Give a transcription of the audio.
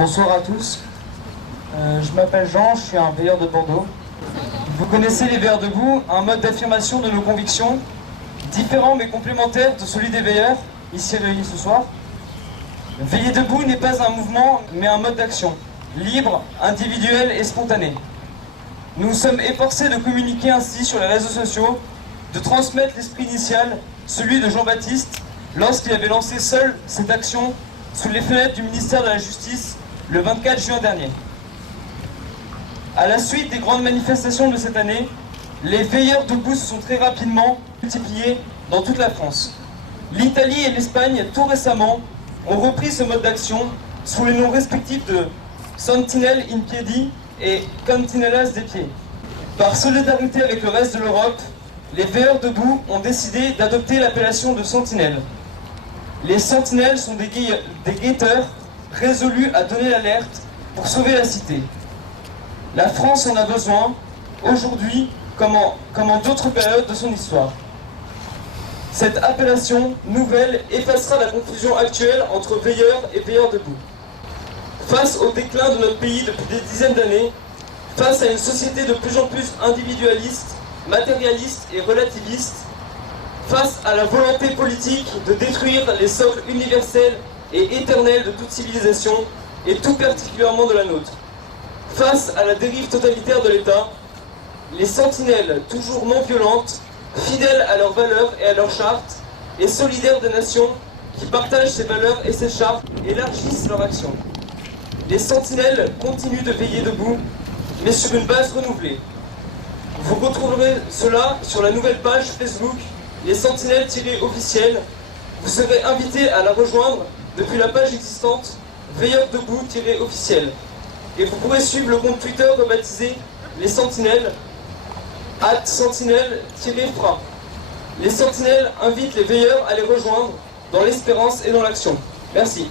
Bonsoir à tous. Je m'appelle Jean, je suis un veilleur de Bordeaux. Vous connaissez les Veilleurs debout, un mode d'affirmation de nos convictions, différent mais complémentaire de celui des veilleurs, ici réunis ce soir. Veiller debout n'est pas un mouvement, mais un mode d'action, libre, individuel et spontané. Nous sommes efforcés de communiquer ainsi sur les réseaux sociaux, de transmettre l'esprit initial, celui de Jean-Baptiste, lorsqu'il avait lancé seul cette action sous les fenêtres du ministère de la Justice le 24 juin dernier. À la suite des grandes manifestations de cette année, les veilleurs debout se sont très rapidement multipliés dans toute la France. L'Italie et l'Espagne, tout récemment, ont repris ce mode d'action sous les noms respectifs de Sentinelle in Piedi et Centinelas de Pied. Par solidarité avec le reste de l'Europe, les veilleurs debout ont décidé d'adopter l'appellation de sentinelles. Les sentinelles sont des guetteurs résolus à donner l'alerte pour sauver la cité. La France en a besoin, aujourd'hui comme en d'autres périodes de son histoire. Cette appellation nouvelle effacera la confusion actuelle entre veilleurs et veilleurs debout. Face au déclin de notre pays depuis des dizaines d'années, face à une société de plus en plus individualiste, matérialiste et relativiste, face à la volonté politique de détruire les socles universels et éternels de toute civilisation, et tout particulièrement de la nôtre, face à la dérive totalitaire de l'État, les sentinelles, toujours non violentes, fidèles à leurs valeurs et à leurs chartes, et solidaires des nations qui partagent ces valeurs et ces chartes, élargissent leur action. Les sentinelles continuent de veiller debout, mais sur une base renouvelée. Vous retrouverez cela sur la nouvelle page Facebook, les sentinelles-officielles. Vous serez invité à la rejoindre depuis la page existante, veilleurs debout-officiel. Et vous pourrez suivre le compte Twitter rebaptisé les sentinelles, @sentinelle-fra. Les sentinelles invitent les veilleurs à les rejoindre dans l'espérance et dans l'action. Merci.